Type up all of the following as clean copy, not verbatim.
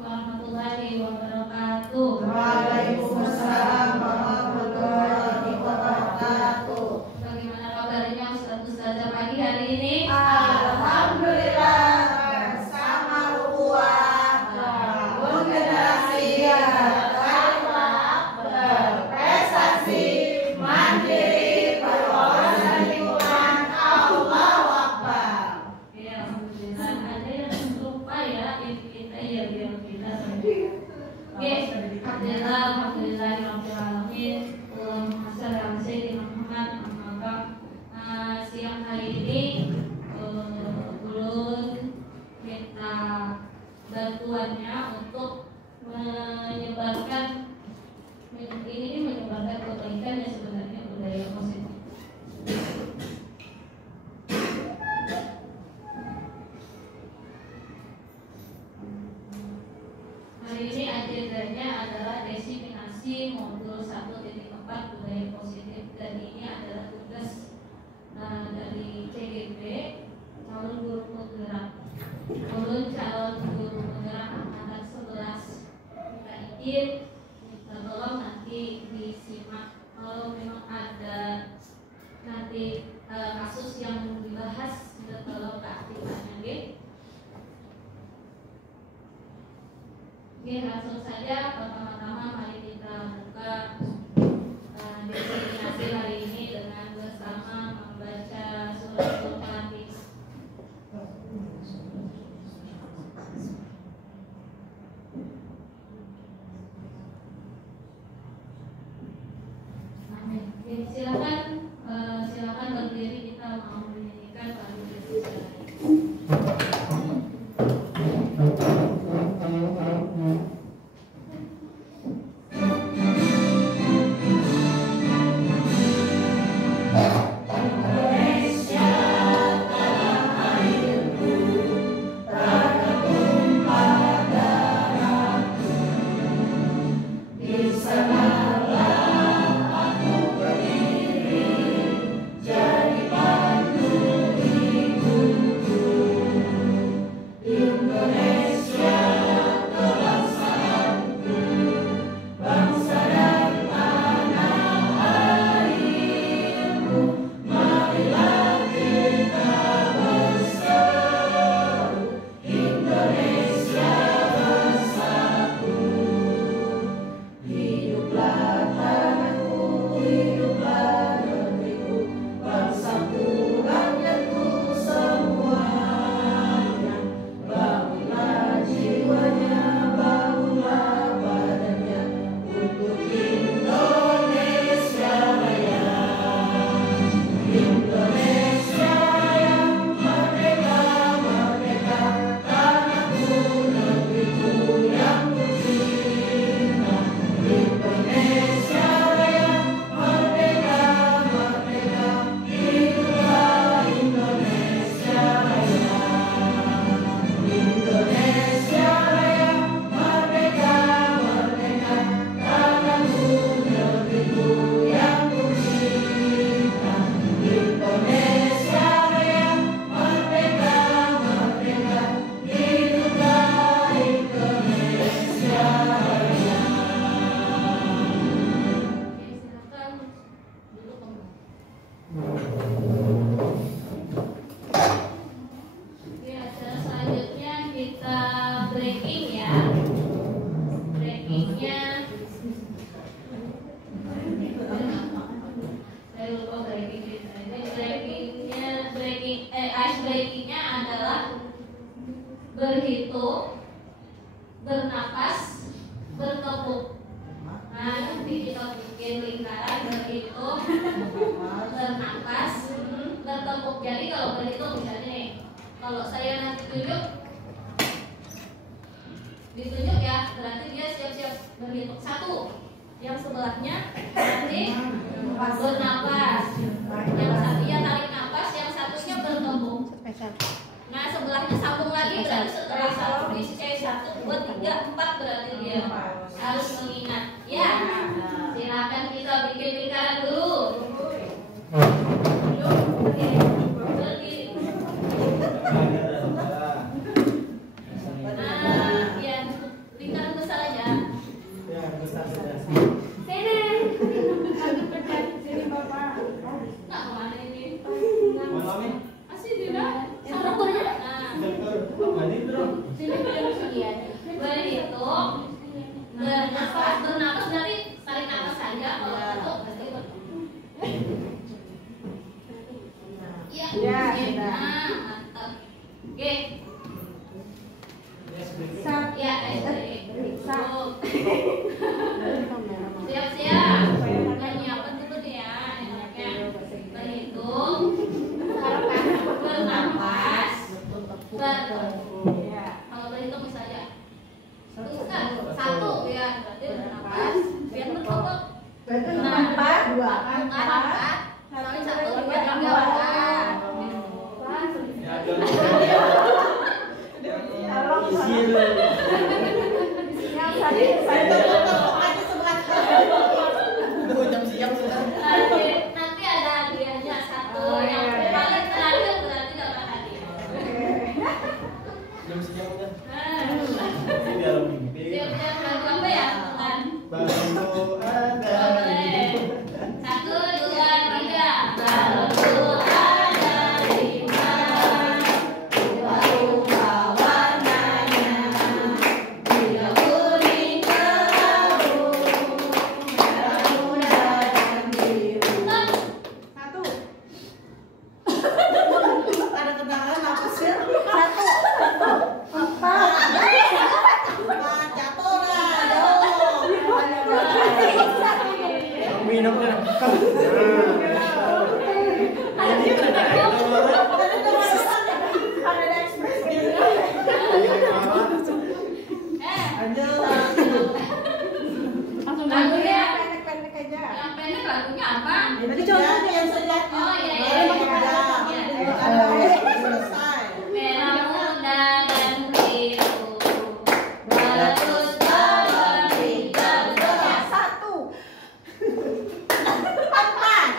warahmatullahi wabarakatuh. Waalaikumsalam warahmatullahi wabarakatuh. Bagaimana kabarnya Ustazah pagi hari ini? Alhamdulillah, bersama ukhuwah bangun generasi yang berakhlak, berprestasi, mandiri, berwawasan lingkungan. Allahu Akbar. Ya, alhamdulillah. Ada yang lupa ya, kita ya biar kita. Oke, alhamdulillah, alhamdulillahirobbilalamin. Allahumma shalli ala sayyidina Muhammad. Maka siang hari ini ulun minta bantuannya untuk menyebarkan kebaikan yang sebenarnya budaya positif. Hari ini agendanya adalah desiminasi modul 1.4 budaya positif, dan ini adalah tugas dari CGP, calon guru penggerak. Calon guru penggerak angkatan 11. Kita izin tolong nanti disimak kalau memang ada nanti kasus yang dibahas, tolong keaktifan ya. Oke, langsung saja. Pertama-tama mari kita buka desiminasi hari ini dengan bersama membaca surat Al-Fatihah. Amin. Oke, silakan berdiri, kita mau menyanyikan lagu desiminasi. Breakingnya adalah berhitung, bernapas, bertepuk. Nah, nanti kita bikin lingkaran berhitung, bernapas, bertepuk. Jadi kalau berhitung misalnya nih, kalau saya nanti ditunjuk ya, berarti dia siap-siap berhitung. 1, yang sebelahnya nanti bernapas, yang satunya tarik napas, yang satunya bertepuk. Nah, sebelahnya sambung lagi, berarti setelah 1 diisi 1, 2, 3, 4 berarti dia harus mengingat. Ya, silakan kita bikin lingkaran dulu. Berdiri. Nah, ya. Berhitung, bernapas berarti tarik nafas saja. Kalau batuk pasti iya, mantap. Oke. Ya, siap-siap. Menyiapkan dulu nih ya, enaknya. Berhitung, bernapas, kalau berhitung bisa aja. Satu ya, berarti bernapas. Biar berfoto. Empat, dua, Empat. Soalnya satu, dua, tiga, nanti ada hadiahnya satu. Yang paling terakhir berarti dapat hadiah. Siap-siap lagu apa ya? Satu, dua, tiga. Baru ada lima. Dua rumah warnanya. Tiga kuning kelabu. Merah muda dan biru. satu. Ada kenangan apa sih? Satu. Empat. Jatuh lah. Minum kan? Ada ekspres gitu. Lagunya Pendek-pendek aja. yang pendek lagunya apa? Tadi contohnya yang saya lihat. Oh iya. Selesai. Merah muda dan biru. Bagus dalam tiga bulan. Satu. Empat.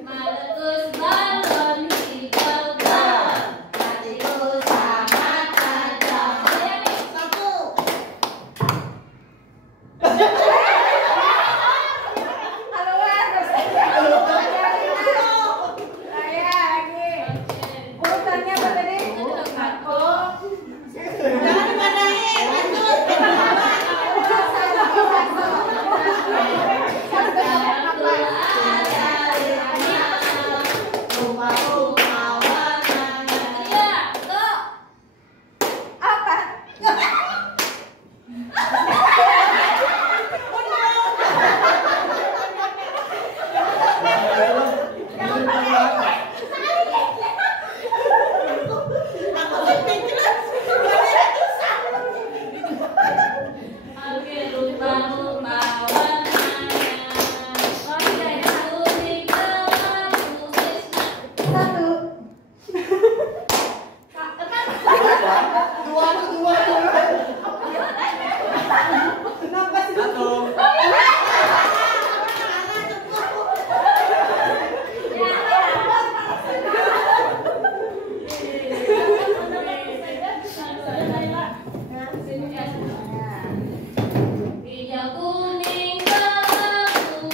Meletus balon hijau-hijau. Hatiku sangat tajam. Satu. Halo, saya lagi. Urutannya apa tadi? Satu. Jangan dipadain, lanjut. Rumah-rumah warnanya. Iya, tuh. Apa? Oke, rumah-rumah warnanya. Oh iya, ya. Kuning kelabu. Satu. Kenapa sih? Hijau kuning kelabu,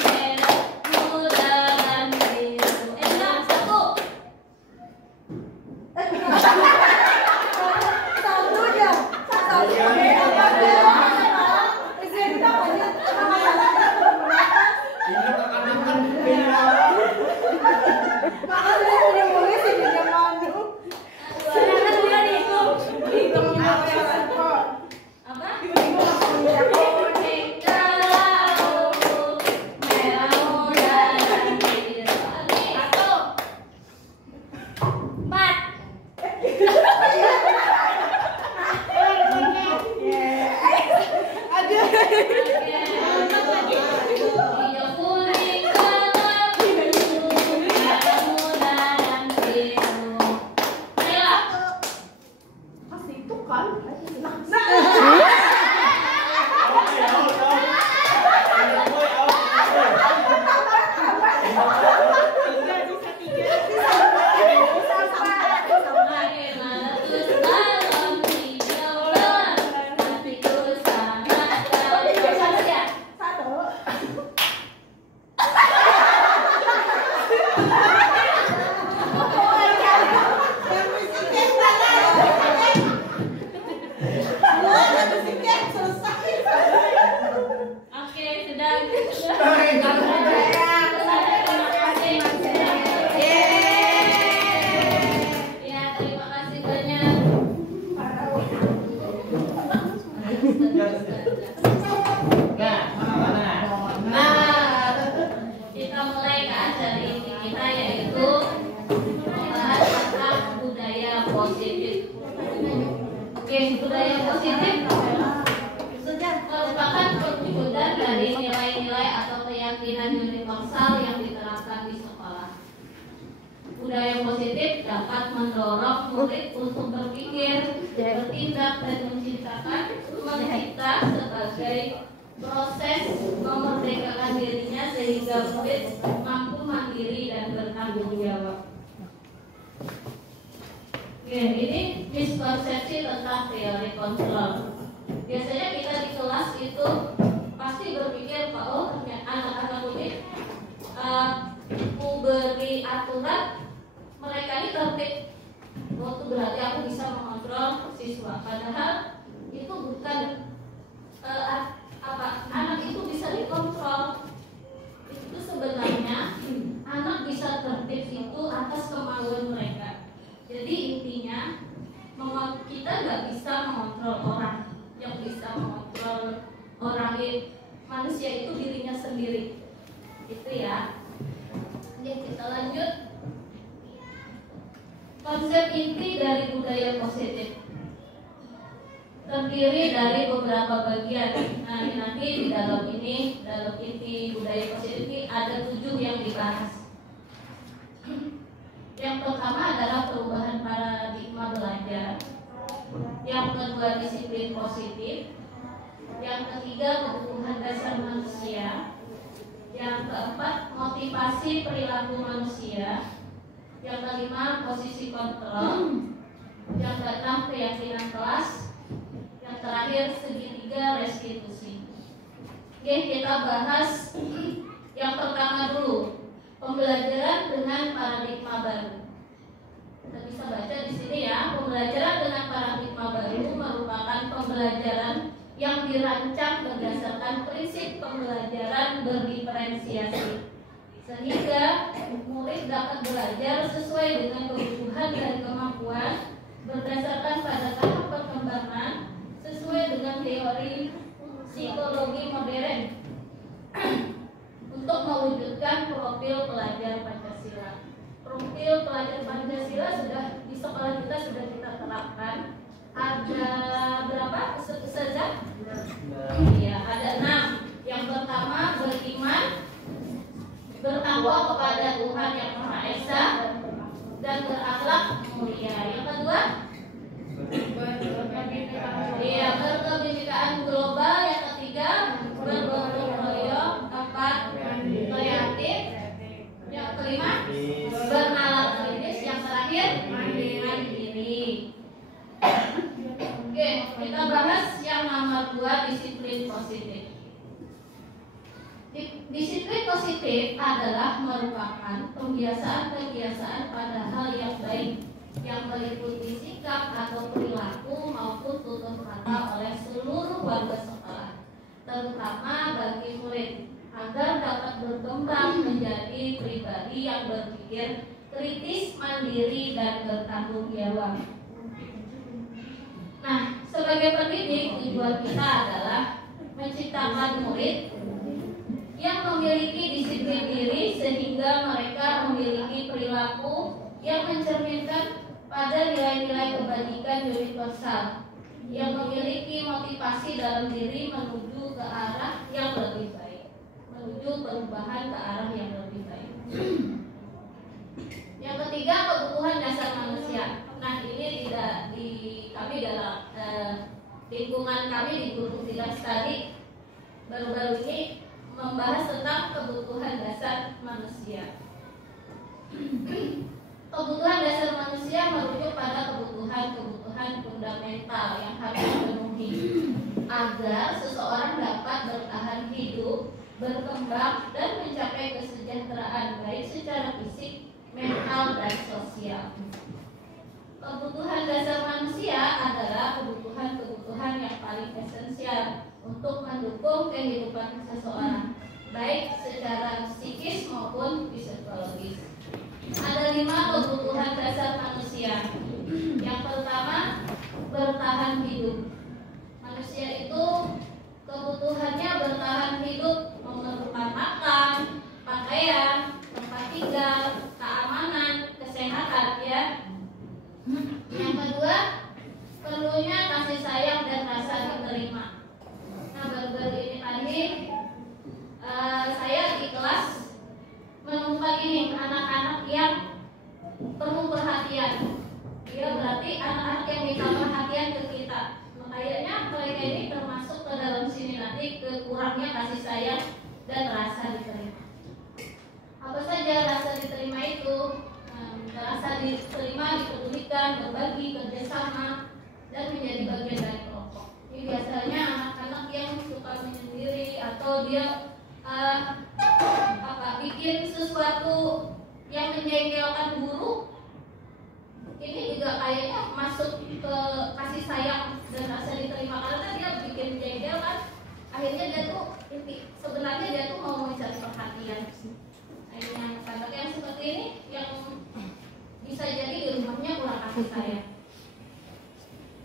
merah muda dan biru. Enggak, satu. Satu aja. Satu. Istri kita banyak. Makanya udah mulai sih dia mau. Jangan dia dihitung. Apa? Kuning kelabu, merah muda dan biru. Oke, satu. Empat. Hijau kuning kelabu, merah muda dan biru. Ayo. Masih itu kan? Nah, mana? Nah, kita mulai kan dari inti kita yaitu membahas tentang budaya positif. Oke, budaya positif merupakan perwujudan dari nilai-nilai atau keyakinan universal yang diterapkan di sekolah. Budaya positif dapat mendorong murid untuk berpikir, bertindak, dan mencipta sebagai proses memerdekakan dirinya sehingga murid mampu mandiri dan bertanggung jawab. Oke, ini mispersepsi tentang teori kontrol. Biasanya kita di kelas itu pasti berpikir bahwa anak-anak ini aku beri aturan, mereka ini tertib. Itu berarti aku bisa mengontrol siswa. Padahal itu bukan anak itu bisa dikontrol. Itu sebenarnya anak bisa tertib itu atas kemauan mereka. Jadi intinya kita nggak bisa mengontrol orang. Yang bisa mengontrol orang manusia itu dirinya sendiri. Itu ya. Oke, kita lanjut. Konsep inti dari budaya positif terdiri dari beberapa bagian. Nah, nanti di dalam inti budaya positif ini ada 7 yang dibahas. Yang pertama adalah perubahan paradigma belajar. Yang kedua disiplin positif. Yang ketiga kebutuhan dasar manusia. Yang keempat motivasi perilaku manusia. Yang kelima posisi kontrol. Yang keenam keyakinan kelas. Yang terakhir segitiga restitusi. Oke, kita bahas yang pertama dulu, pembelajaran dengan paradigma baru. Kita bisa baca di sini ya, pembelajaran dengan paradigma baru merupakan pembelajaran yang dirancang berdasarkan prinsip pembelajaran berdiferensiasi, sehingga murid dapat belajar sesuai dengan kebutuhan dan kemampuan berdasarkan pada tahap perkembangan sesuai dengan teori psikologi modern untuk mewujudkan profil pelajar Pancasila. Profil pelajar Pancasila sudah di sekolah kita sudah kita terapkan. Ada berapa saja? Ya, ada 6. Yang pertama beriman, bertakwa kepada Tuhan Yang Maha Esa, dan berakhlak mulia. Yang kedua, iya, berkebinekaan global. Yang ketiga, bergotong royong. Keempat, kreatif. Yang kelima, bernalar kritis. Yang terakhir, mandiri. Oke, kita bahas yang nomor 2, disiplin positif. Disiplin positif adalah merupakan kebiasaan-kebiasaan pada hal yang baik yang meliputi sikap atau perilaku maupun tutur kata oleh seluruh warga sekolah, terutama bagi murid, agar dapat berkembang menjadi pribadi yang berpikir kritis, mandiri, dan bertanggung jawab. Nah, sebagai pendidik, tujuan kita adalah menciptakan murid yang memiliki disiplin diri sehingga mereka memiliki perilaku yang mencerminkan pada nilai-nilai kebajikan universal, yang memiliki motivasi dalam diri menuju ke arah yang lebih baik, menuju perubahan ke arah yang lebih baik. Yang ketiga, kebutuhan dasar manusia. Nah, ini tidak di kami dalam lingkungan kami di Guru Tidak Studi baru-baru ini membahas tentang kebutuhan dasar manusia. Kebutuhan dasar manusia merujuk pada kebutuhan fundamental yang harus dipenuhi agar seseorang dapat bertahan hidup, berkembang, dan mencapai kesejahteraan baik secara fisik, mental, dan sosial. Kebutuhan dasar manusia adalah kebutuhan yang paling esensial untuk mendukung kehidupan seseorang, baik secara psikis maupun psikologis. Ada 5 kebutuhan dasar manusia. Yang pertama, bertahan hidup. manusia itu kebutuhannya bertahan hidup memerlukan makan, pakaian, tempat tinggal, keamanan, kesehatan ya. Yang kedua, perlunya kasih sayang dan rasa diterima. Nah, baru-baru ini tadi saya di kelas menemukan ini anak-anak yang perlu perhatian. Dia berarti anak-anak yang minta perhatian ke kita. Kayaknya mereka ini termasuk ke dalam sini nanti kekurangnya kasih sayang dan rasa diterima. Apa saja rasa diterima itu? Rasa diterima, dipedulikan, berbagi, kerjasama, dan menjadi bagian dari kelompok. Ini biasanya anak-anak yang suka menyendiri atau dia bikin sesuatu yang menjengkelkan guru. Ini juga kayaknya masuk ke kasih sayang dan rasa diterima karena dia bikin jengkel kan. Akhirnya dia tuh sebenarnya dia tuh mau mencari perhatian. Akhirnya anak-anak yang seperti ini yang bisa jadi di rumahnya kurang kasih sayang.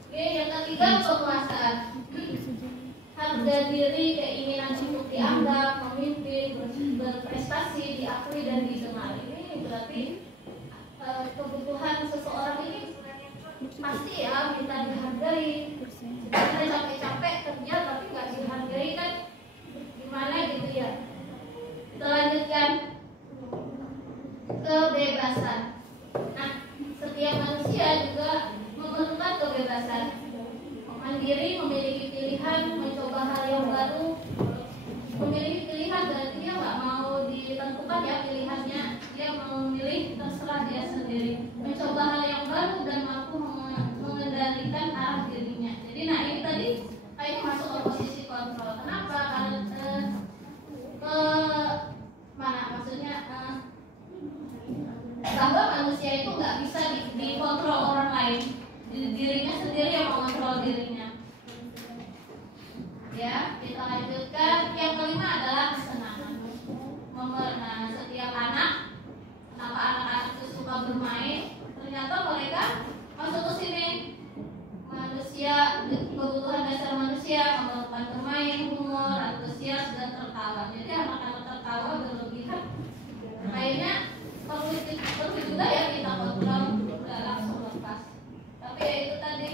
Oke, yang ketiga penguasaan. Harga diri, keinginan untuk dianggap, memimpin, berprestasi, diakui dan didengar. Ini berarti kebutuhan seseorang ini pasti ya minta dihargai. Kita capek-capek kerja tapi nggak dihargai kan gimana gitu ya. Kita lanjutkan kebebasan. Nah, setiap manusia juga memerlukan kebebasan. Mandiri, memiliki pilihan, mencoba hal yang baru. Memiliki pilihan berarti dia nggak mau ditentukan ya pilihannya. Dia memilih terserah dia sendiri. Mencoba hal yang baru dan mampu mengendalikan arah dirinya. Jadi nah ini tadi kayaknya masuk ke posisi kontrol. Kenapa? Karena maksudnya bahwa manusia itu nggak bisa dikontrol orang lain. Dirinya sendiri yang mengontrol dirinya. Ya, kita lanjutkan. Yang kelima adalah kesenangan. Setiap anak, kenapa anak-anak itu suka bermain? Ternyata mereka masuk ke sini. Manusia, kebutuhan dasar manusia memerlukan bermain, humor, antusias dan tertawa. Jadi anak-anak tertawa berlebihan. Kayaknya perlu juga ya kita kontrol, nggak langsung lepas. Tapi ya itu tadi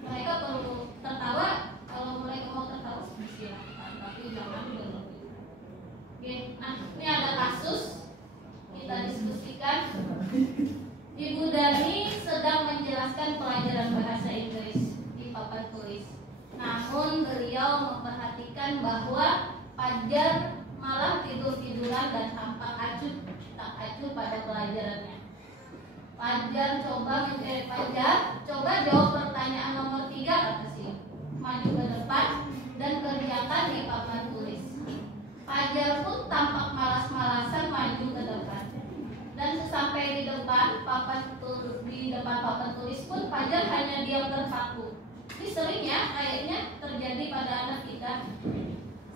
mereka perlu tertawa. Kalau mereka mau tertawa silahkan, tapi jangan berlebihan. Oke, nah ini ada kasus kita diskusikan. Ibu Dani sedang menjelaskan pelajaran bahasa Inggris di papan tulis. Namun beliau memperhatikan bahwa Fajar malah tidur-tiduran dan tampak tak acuh pada pelajarannya. Fajar coba jawab pertanyaan nomor 3 kata sih. Maju ke depan dan kerjakan di papan tulis. Fajar pun tampak malas-malasan maju ke depan. Dan sesampai di depan papan tulis pun Fajar hanya diam terpaku. Ini sering ya kayaknya terjadi pada anak kita.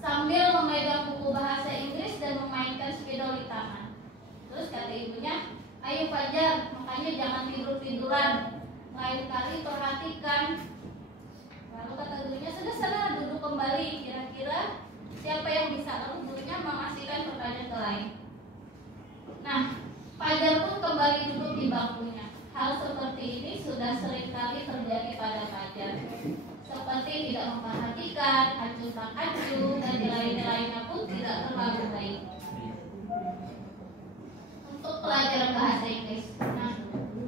Sambil memegang buku bahasa Inggris dan memainkan spidol di tangan. Terus kata ibunya, ayo Fajar, makanya jangan tidur-tiduran. Lain kali perhatikan. Lalu kata gurunya, sudah duduk kembali. Kira-kira siapa yang bisa? Lalu gurunya mengasihkan pertanyaan ke lain. Nah, Fajar pun kembali duduk di bangkunya. Hal seperti ini sudah sering kali terjadi pada Fajar. Seperti tidak memperhatikan, acuh tak acuh, dan nilai-nilainya pun tidak terlalu baik. Untuk pelajaran bahasa Inggris. Nah,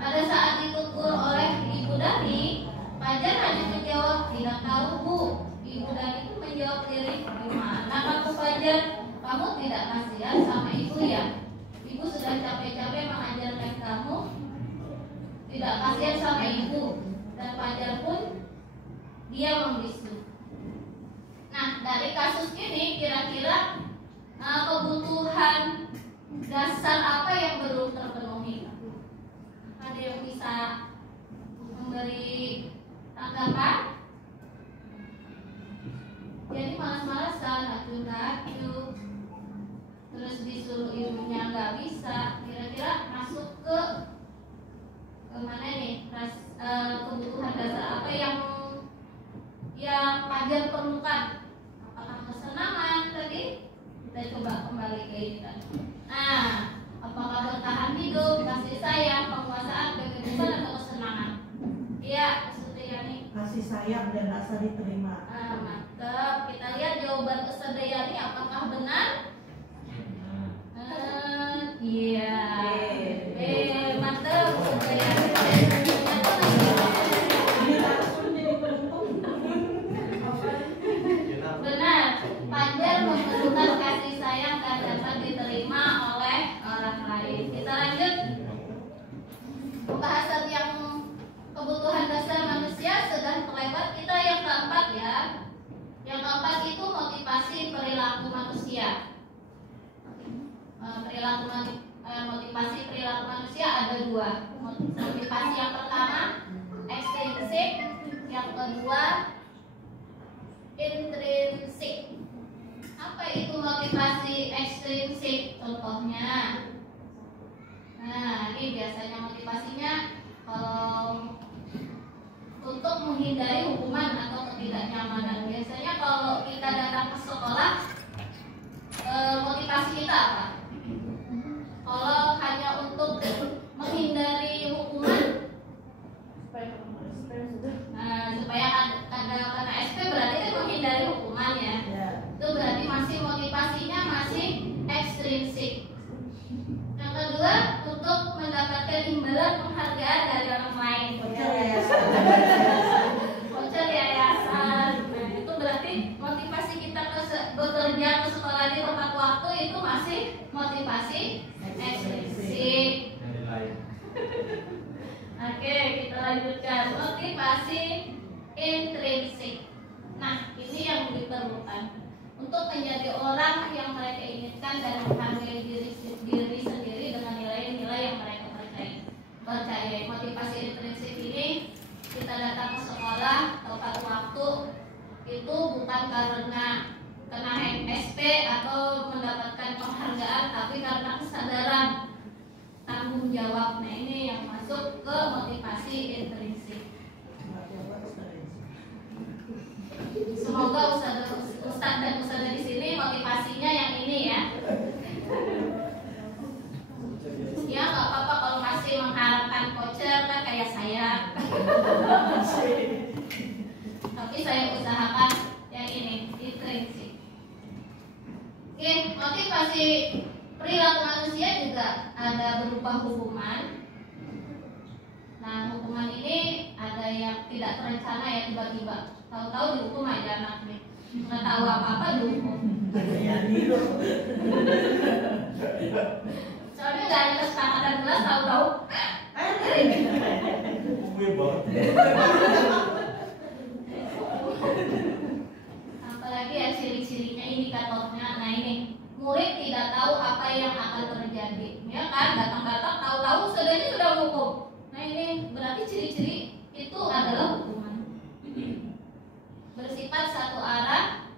pada saat ditegur oleh Ibu Dani, Fajar hanya menjawab, tidak tahu Bu. Ibu Dani pun menjawab diri, gimana kamu Fajar? Kamu tidak kasihan sama ibu ya? Ibu sudah capek-capek mengajarkan kamu, tidak kasihan sama ibu. Dan Fajar pun dia membisu. Nah, dari kasus ini kira-kira kebutuhan dasar apa yang belum terpenuhi? Ada yang bisa memberi tanggapan? Jadi malas-malasan, acuh-acuh, terus disuruh ibunya nggak bisa. Kira-kira masuk ke mana nih? Kebutuhan dasar apa yang pelajar perlukan? Apakah kesenangan tadi? Kita coba kembali ke ini tadi. Nah, apakah bertahan hidup, kasih sayang, penguasaan, kebebasan, atau kesenangan? Iya, Ustazah Yani. Kasih sayang dan rasa diterima. Mantap. Kita lihat jawaban Ustazah Yani apakah benar? Iya. Mantap Ustazah Yani. Benar. Pelajar memerlukan kasih sayang dan dapat diterima oleh orang lain. Kita lanjut. Pembahasan yang kebutuhan dasar manusia sudah terlewat. Kita yang keempat ya. Yang keempat itu motivasi perilaku manusia. Motivasi perilaku manusia ada dua. Motivasi yang pertama ekstrinsik, yang kedua intrinsik. Apa itu motivasi ekstrinsik? Contohnya, nah ini biasanya motivasinya kalau untuk menghindari hukuman atau ketidaknyamanan. Biasanya kalau kita datang ke sekolah, motivasi kita apa? Kalau hanya untuk menghindari hukuman, supaya kena SP berarti kan menghindari hukuman ya. Itu berarti masih motivasinya masih ekstrinsik. Yang kedua, untuk mendapatkan imbalan penghargaan dari orang lain. Voucher yayasan. Nah, itu berarti motivasi kita bekerja ke sekolah di tepat waktu itu masih motivasi ekstrinsik. Oke, kita lanjutkan. Motivasi intrinsik. Nah, ini yang diperlukan untuk menjadi orang yang mereka inginkan dan menghargai diri sendiri dengan nilai-nilai yang mereka percaya. Motivasi intrinsik ini kita datang ke sekolah tepat waktu itu bukan karena kena SP atau mendapatkan penghargaan, tapi karena kesadaran tanggung jawab. Nah, ini yang masuk ke motivasi intrinsik. Semoga Ustadz dan Ustadzah di sini motivasinya yang ini ya. Ya nggak apa-apa kalau masih mengharapkan voucher kan kayak saya. Tapi saya usahakan yang ini intrinsik. Oke, motivasi perilaku manusia juga ada berupa hukuman. Nah, hukuman ini ada yang tidak terencana ya, tiba-tiba tahu-tahu dihukum aja anak nih, nggak tahu apa-apa dihukum. Soalnya nggak ada kesepakatan jelas, tahu-tahu apalagi ya ciri-cirinya, indikatornya. Nah ini murid tidak tahu apa yang akan terjadi, ya kan? Datang-datang tahu-tahu sebenarnya sudah hukum. Nah ini berarti ciri-ciri itu adalah hukuman. Bersifat satu arah,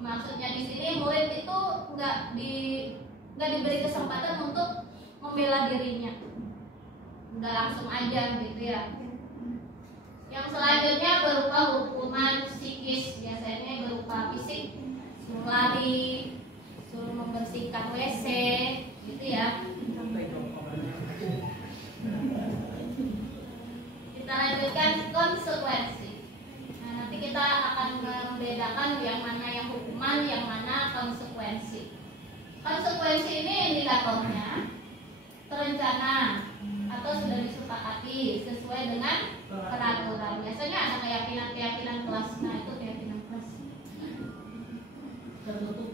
maksudnya di sini murid itu nggak diberi kesempatan untuk membela dirinya, udah langsung aja gitu ya. Yang selanjutnya berupa hukuman psikis, biasanya berupa fisik, suruh lari, suruh membersihkan WC, gitu ya. Kita lanjutkan konsekuensi. Nah, nanti kita akan membedakan yang mana yang hukuman, yang mana konsekuensi. Konsekuensi ini indikatornya terencana atau sudah disepakati sesuai dengan peraturan. Biasanya ada keyakinan kelas. Nah, itu keyakinan kelas. Tertutup.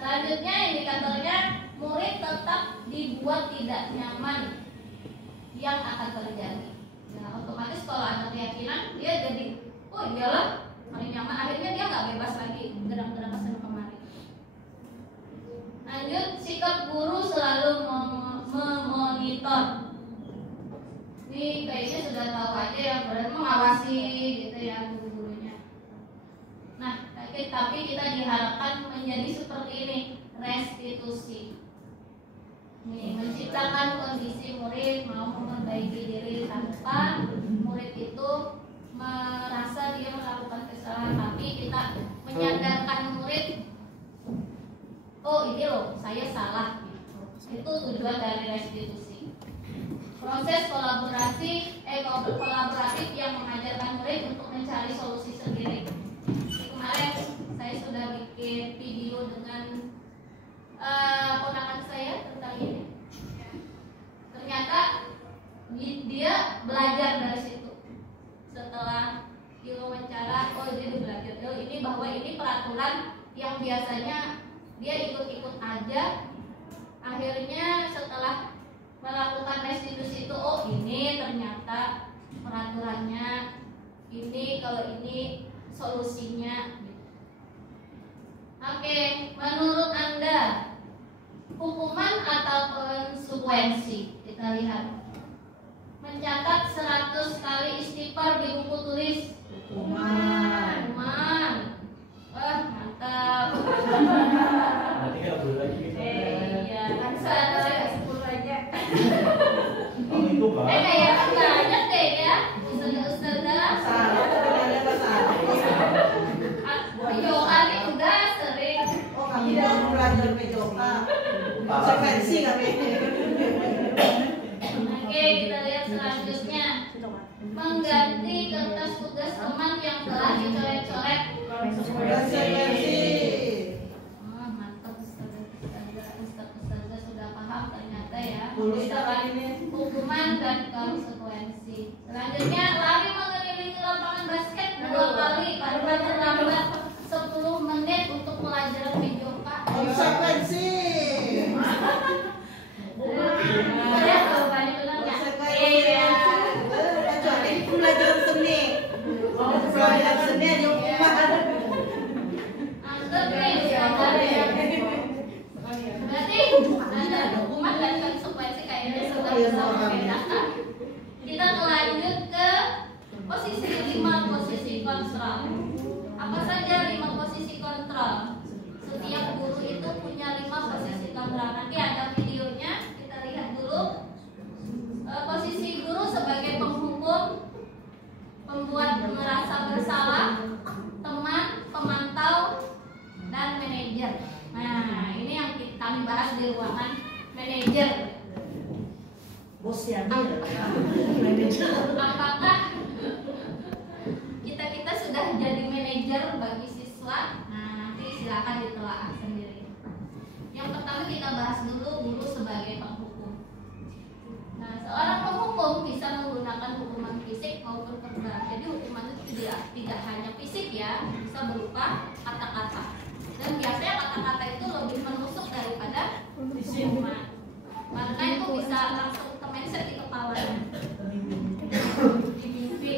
Selanjutnya indikatornya murid tetap dibuat tidak nyaman yang akan terjadi. Nah, otomatis kalau ada keyakinan dia jadi, oh iyalah paling nyaman. Akhirnya dia nggak bebas lagi gerak-gerak kesana kemari. Lanjut, sikap guru selalu memonitor. Ini kayaknya sudah tahu aja ya, berarti mengawasi gitu ya guru-gurunya. Nah, tapi kita diharapkan menjadi seperti ini, restitusi. Nih, menciptakan kondisi murid mau memperbaiki diri tanpa murid itu merasa dia melakukan kesalahan, tapi kita menyadarkan murid, oh ini loh saya salah gitu. Itu tujuan dari restitusi. Proses kolaboratif yang mengajarkan murid untuk mencari solusi sendiri. Kemarin saya sudah bikin video dengan ponakan saya tentang ini. Ternyata dia belajar dari situ. Setelah diwawancara, oh dia belajar, oh ini bahwa ini peraturan yang biasanya dia ikut-ikut aja. Akhirnya setelah melakukan restitusi itu, oh ini ternyata peraturannya ini, kalau ini solusinya. Oke, menurut Anda hukuman atau konsekuensi? Kita lihat. Mencatat 100 kali istighfar di buku tulis. Hukuman. Wah, mantap. Nanti nggak boleh lagi. Iya, kan saya 10 aja. Oh itu Pak. Kayak banyak deh ya. Ustazah. Salah, tapi ada salah. Yohan itu udah sering. Oh, kami tidak belajar pejoka. Konsekuensi kami. Oke, kita lihat selanjutnya. Mengganti kertas tugas teman yang telah dicoret-coret. Konsekuensi. Mantap, Ustazah sudah paham ternyata ya. Lulus kali ini. Hukuman dan konsekuensi. Selanjutnya, lari mengelilingi lapangan basket 2 kali tanpa terlambat 10 menit untuk pelajaran videoka. Konsekuensi. Ada jawabannya benar nggak? Iya. Kecuali pelajaran seni. Pelajaran seni ada hukuman. Mantap nih, berarti ada hukuman dan konsekuensi kayaknya sudah bisa membedakan. Kita lanjut ke posisi 5, posisi kontrol. Apa saja 5 posisi kontrol? Setiap guru itu punya 5 posisi kontrol. Nanti ada videonya, kita lihat dulu. Posisi guru sebagai penghukum, pembuat merasa bersalah, teman, pemantau, dan manajer. Nah, ini yang kami bahas di ruangan manajer. Bos yang manajer. Apakah kita sudah jadi manajer bagi siswa? Nah, nanti silakan ditelaah sendiri. Yang pertama kita bahas dulu guru sebagai penghukum. Nah, seorang penghukum bisa menggunakan hukuman fisik maupun verbal. Jadi hukuman itu tidak hanya fisik ya, bisa berupa kata-kata. Dan biasanya kata-kata itu lebih menusuk daripada hukuman. Maka itu bisa langsung kemenset di kepalanya. Di mimpi.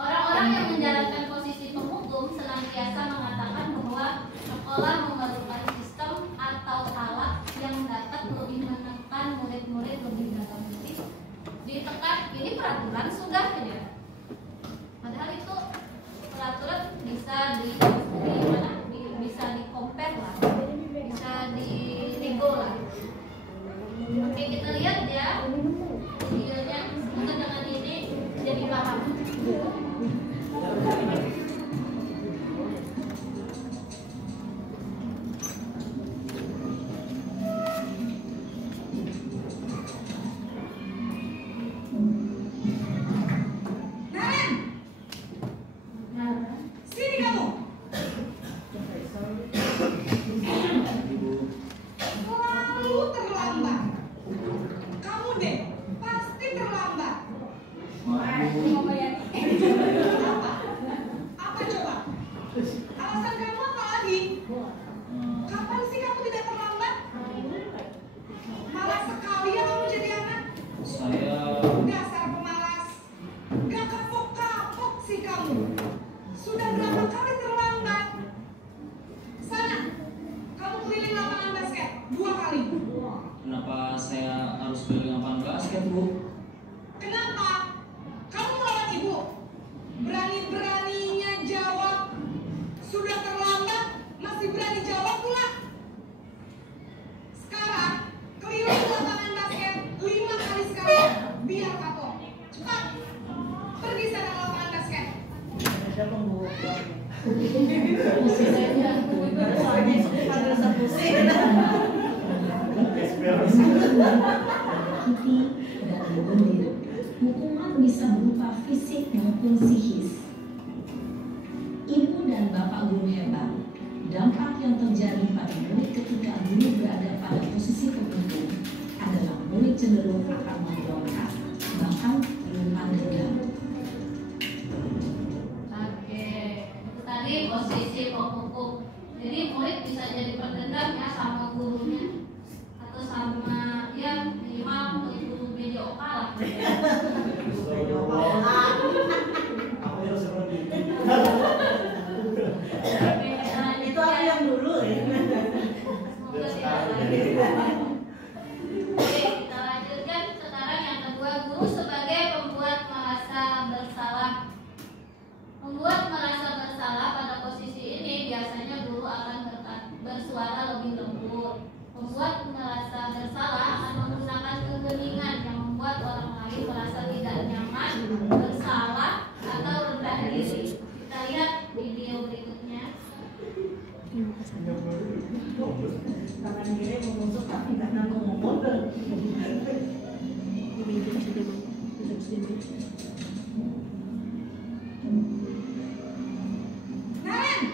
Orang-orang yang menjalankan posisi penghukum senantiasa mengatakan bahwa sekolah memerlukan sistem atau alat yang dapat lebih menekan murid-murid lebih dalam. Jadi ditekan, ini peraturan sudah ya. Padahal itu peraturan bisa bisa di compare lah, bisa di nego lah. Oke, kita lihat ya videonya, semoga dengan ini jadi paham. Sini kamu. Selalu terlambat. Kamu deh pasti terlambat. Apa coba? Alasan kamu apa lagi? Kapan sih kamu tidak terlambat? Malas sekali ya kamu jadi anak. Saya Dasar pemalas. Gak kapok-kapok sih kamu. Sudah berapa kali terlambat? Sana, kamu keliling lapangan basket 2 kali. kenapa saya harus keliling lapangan basket Bu? Kenapa? Kamu melawan ibu. Berani-beraninya jawab. Sudah terlambat, masih berani jawab pula. Sekarang, keliling lapangan basket 5 kali sekali. Biar kapok. Cepat. Ada pembawa keluarga. Posisinya Soalnya pada pusing. Menyakiti dan membunuh. Hukuman bisa berupa fisik maupun psikis. Ibu dan bapak guru hebat. Dampak yang terjadi pada murid ketika guru berada pada posisi pemukul adalah murid cenderung akan memberontak, bahkan menyimpan dendam. Oke, itu tadi posisi pemukul. Jadi murid bisa jadi pendendam ya sama gurunya atau sama ya minimal guru mediocre lah. Itu aku yang dulu ya. Semoga tidak lagi. Oke, kita lanjutkan sekarang yang kedua, guru sebagai pembuat merasa bersalah. Membuat merasa bersalah pada posisi ini biasanya guru akan bersuara lebih lembut. Membuat merasa bersalah akan menggunakan keheningan yang membuat orang lain merasa tidak nyaman, bersalah, atau rendah diri. Kita lihat video berikutnya. Tangan kiri menusuk tapi kanan ngomong. Naren,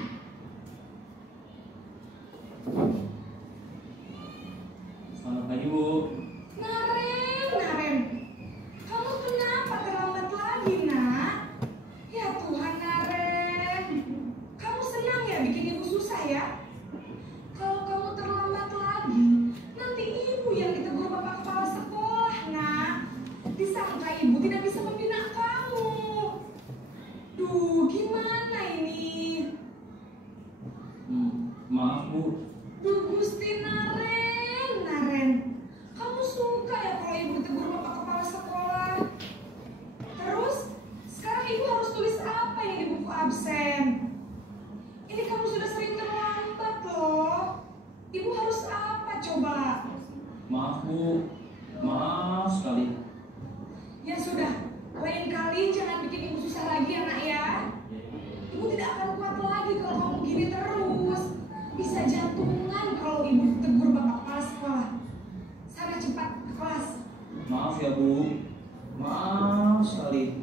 Selamat pagi, Bu. Naren, kamu kenapa terlambat lagi, nak? Ya Tuhan, Naren, kamu senang ya bikin ibu susah ya? Kalau kamu terlambat lagi, nanti ibu yang ditegur bapak kepala sekolah, nak. Disangka ibu tidak bisa membina kamu. Duh, gimana ini? Maaf, Bu. Duh, Gusti Naren, kamu suka ya kalau ibu ditegur bapak kepala sekolah? Terus, sekarang ibu harus tulis apa yang di buku absen? Ini kamu sudah sering terlambat loh. Ibu harus apa coba? Maaf, Bu. Maaf sekali. Ya sudah, lain kali jangan bikin ibu susah lagi ya nak ya. Ibu tidak akan kuat lagi kalau kamu gini terus. Bisa jantungan kalau ibu tegur bapak kepala sekolah. Sana cepat ke kelas. Maaf ya, Bu. Maaf sekali.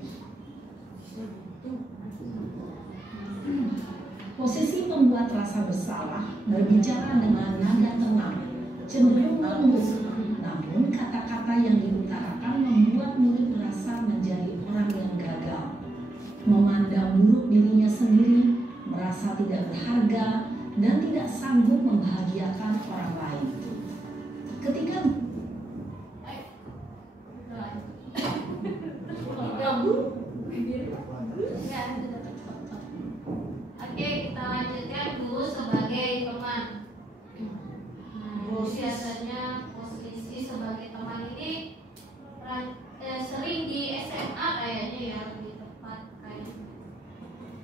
Posisi pembuat rasa bersalah berbicara dengan nada tenang, cenderung lembut. Namun kata-kata yang diutarakan membuat murid merasa menjadi orang yang gagal, memandang buruk dirinya sendiri, merasa tidak berharga, dan tidak sanggup membahagiakan orang lain. Ketika Oke, kita lanjutkan dulu sebagai teman. Biasanya posisi sebagai teman ini sering di SMA kayaknya ya, lebih tepat kayaknya.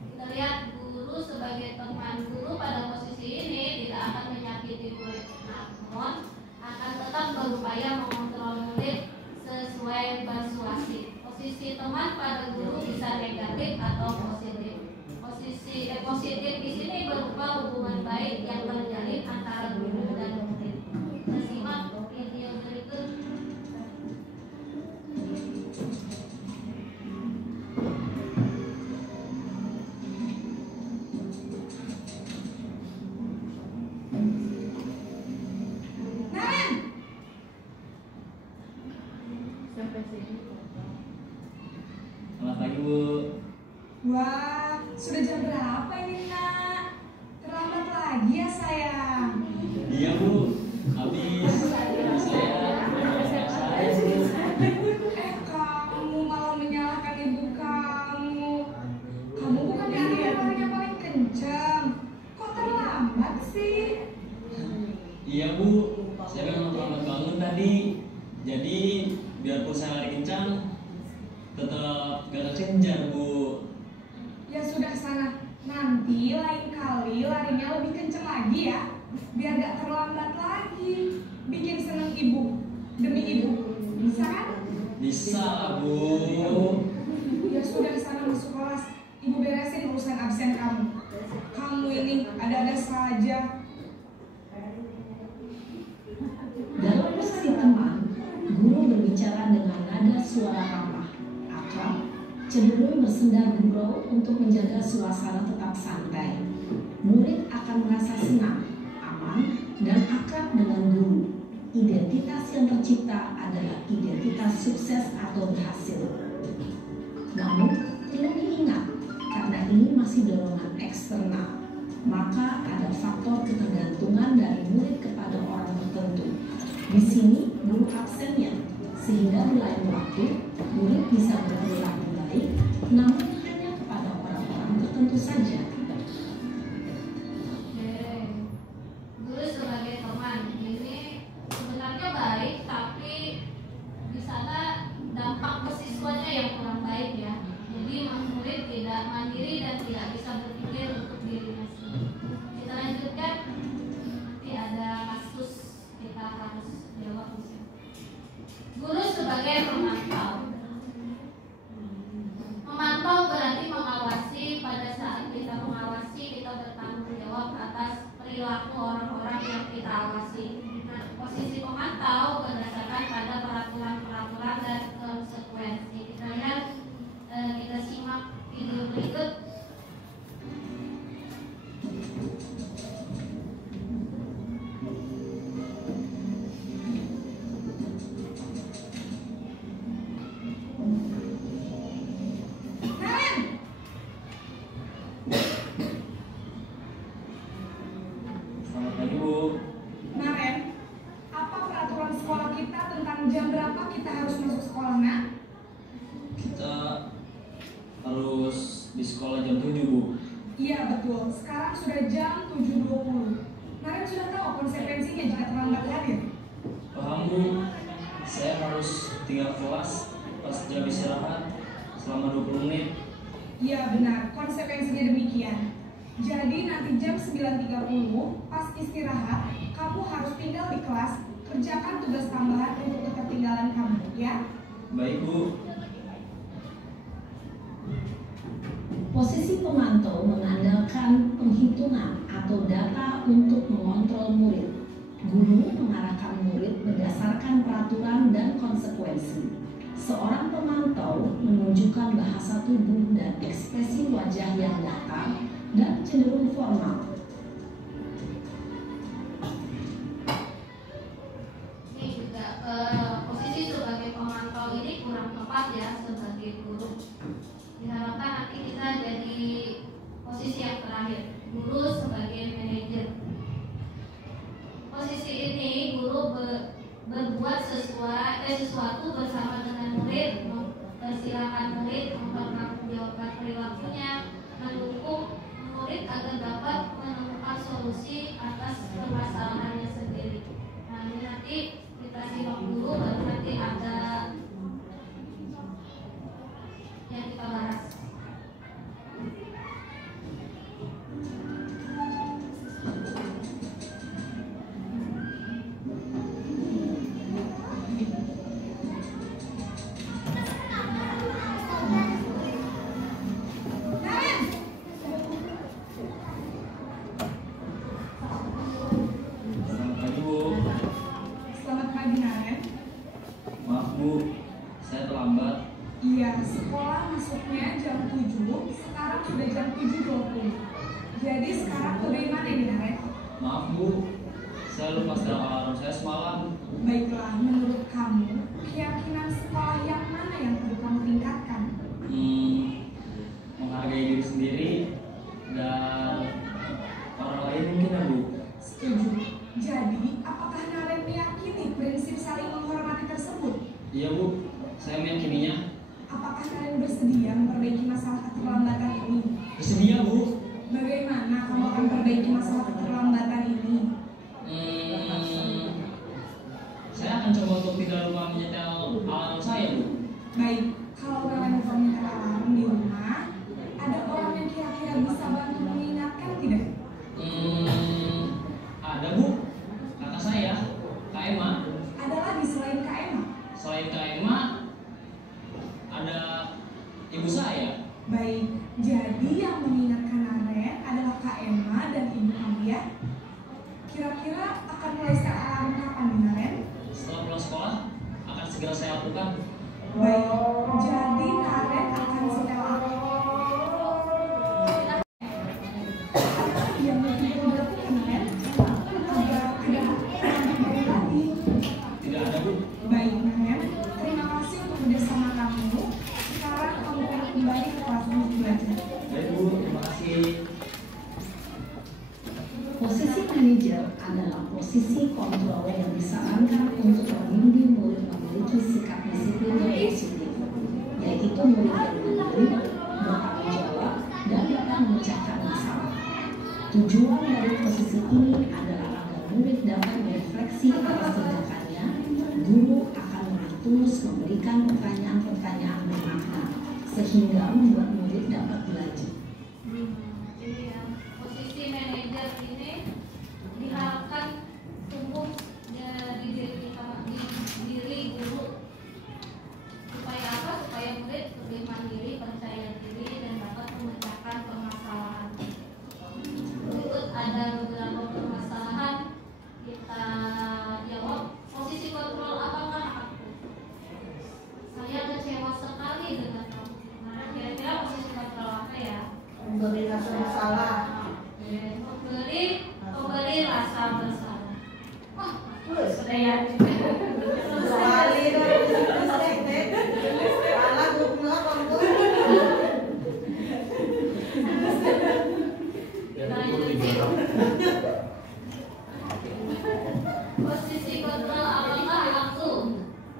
Kita lihat guru sebagai teman. Guru pada posisi ini tidak akan menyakiti murid, namun akan tetap berupaya mengontrol murid sesuai persuasif. Posisi teman pada guru bisa negatif atau positif. Positif di sini berupa hubungan baik yang terjalin antara guru dan murid. Kita simak video berikut. Naren, Sampai sini. Selamat pagi, Bu. wah, sudah jam berapa ini nak? Terlambat lagi ya sayang. Iya, Bu. Habis saya. Kamu malah menyalahkan ibu kamu. Kamu bukan yang larinya paling kencang. Kok terlambat sih? Iya, Bu. Saya memang terlambat bangun tadi. Jadi biarpun saya lari kencang, tetap gak kekejar, Bu. Ya sudah sana. Nanti lain kali larinya lebih kencang lagi ya. Biar gak terlambat lagi. Bikin seneng ibu. Demi ibu. Bisa kan? Bisa lah, Bu. Ya sudah sana masuk kelas. Ibu beresin urusan absen kamu. Kamu ini ada-ada saja. Dalam sesi teman, guru berbicara dengan nada suara ramah, akrab, cenderung bersenda gurau untuk menjaga suasana tetap santai. Murid akan merasa senang, aman, dan akrab dengan guru. Identitas yang tercipta adalah identitas sukses atau berhasil. Namun, perlu diingat, karena ini masih dorongan eksternal, maka ada faktor ketergantungan dari murid kepada orang tertentu. Di sini, guru absennya, sehingga di lain waktu, murid bisa berperilaku baik, namun hanya kepada orang-orang tertentu saja. Guru sebagai teman ini sebenarnya baik, tapi di sana dampak ke siswanya yang kurang baik ya. Jadi murid tidak mandiri dan tidak bisa berpikir untuk dirinya sendiri. Kita lanjutkan. Nanti ada kasus kita harus jawab di sini. Guru sebagai pemantau. Memantau berarti mengawasi. Pada saat kita mengawasi, kita bertanggung jawab atas perilaku orang-orang yang kita awasi. Nah, posisi pemantau berdasarkan pada peraturan-peraturan dan konsekuensi. Kita lihat, kita simak video berikut. Selamat pagi, Bu. Naren, apa peraturan sekolah kita tentang jam berapa kita harus masuk sekolah, nak? Kita harus di sekolah jam 7, Bu. Iya betul, sekarang sudah jam 7.20. Naren sudah tahu konsekuensinya jika terlambat hadir. Paham, Bu. Saya harus tinggal kelas pas jam istirahat selama 20 menit. Iya benar, konsekuensinya demikian. Jadi nanti jam 9.30 pas istirahat, kamu harus tinggal di kelas, kerjakan tugas tambahan untuk ketertinggalan kamu, ya? Baik, Bu. Posisi pemantau mengandalkan penghitungan atau data untuk mengontrol murid. Guru mengarahkan murid berdasarkan peraturan dan konsekuensi. Seorang pemantau menunjukkan bahasa tubuh dan ekspresi wajah yang datar dan cenderung formal. Ini juga posisi sebagai pemantau ini kurang tepat ya sebagai guru. Diharapkan nanti kita jadi posisi yang terakhir, guru sebagai manajer. Posisi ini guru berbuat sesuatu bersama dengan murid, mempersilahkan murid mempertanggungjawabkan perilakunya, mendukung murid agar dapat menemukan solusi atas permasalahannya sendiri. Nah, ini nanti kita simak dulu, baru nanti ada yang kita bahas. Naren! Selamat pagi, Bu. Selamat pagi, Naren. Maaf, Bu. Saya terlambat. Iya, sekolah masuknya jam 7, sekarang sudah jam 7.20. Jadi sekarang bagaimana ini, Naren? Maaf, Bu. Saya lupa setel alarm saya semalam. Baiklah, menurut kamu, keyakinan sekolah yang mana yang perlu kamu tingkatkan? Menghargai diri sendiri dan orang lain mungkin ya, Bu. Setuju. Jadi, apakah Naren meyakini prinsip saling menghormati tersebut? Iya, Bu. Saya meyakininya. Apakah Naren bersedia memperbaiki masalah keterlambatan ini? Bersedia, Bu. Bagaimana kamu akan perbaiki masalah keterlambatan ini? Saya akan coba untuk tidak lupa menyetel alarm saya, Bu. Baik, kalau Naren lupa menyetel alarm di rumah, ada orang yang kira-kira bisa bantu mengingatkan tidak? Ada, Bu. Kakak saya, Kak Emma. Ada lagi selain Kak Emma? Selain Kak Emma, ada ibu saya. Baik, jadi adalah posisi kontrol yang disarankan untuk membimbing murid memiliki sikap disiplin yang positif, yaitu murid yang mandiri, bertanggung jawab, dan dapat memecahkan masalah. Tujuan dari posisi ini adalah agar murid dapat berefleksi atas tindakannya. Guru akan dengan tulus memberikan pertanyaan-pertanyaan bermakna sehingga membuat murid dapat belajar. Jadi ya, posisi manajer ini diharapkan tumbuh di diri guru supaya apa? Supaya murid lebih mandiri, percaya diri, dan dapat memecahkan permasalahan. Berikut ada beberapa permasalahan, kita jawab. Posisi kontrol apakah aku? Saya kecewa sekali dengan kamu. Nah, kira-kira posisi kontrol apa ya? Memberi rasa bersalah. Memberi rasa bersalah. Wah, sudah ya. Sekali salah guna kamu. Posisi kontrol apakah aku?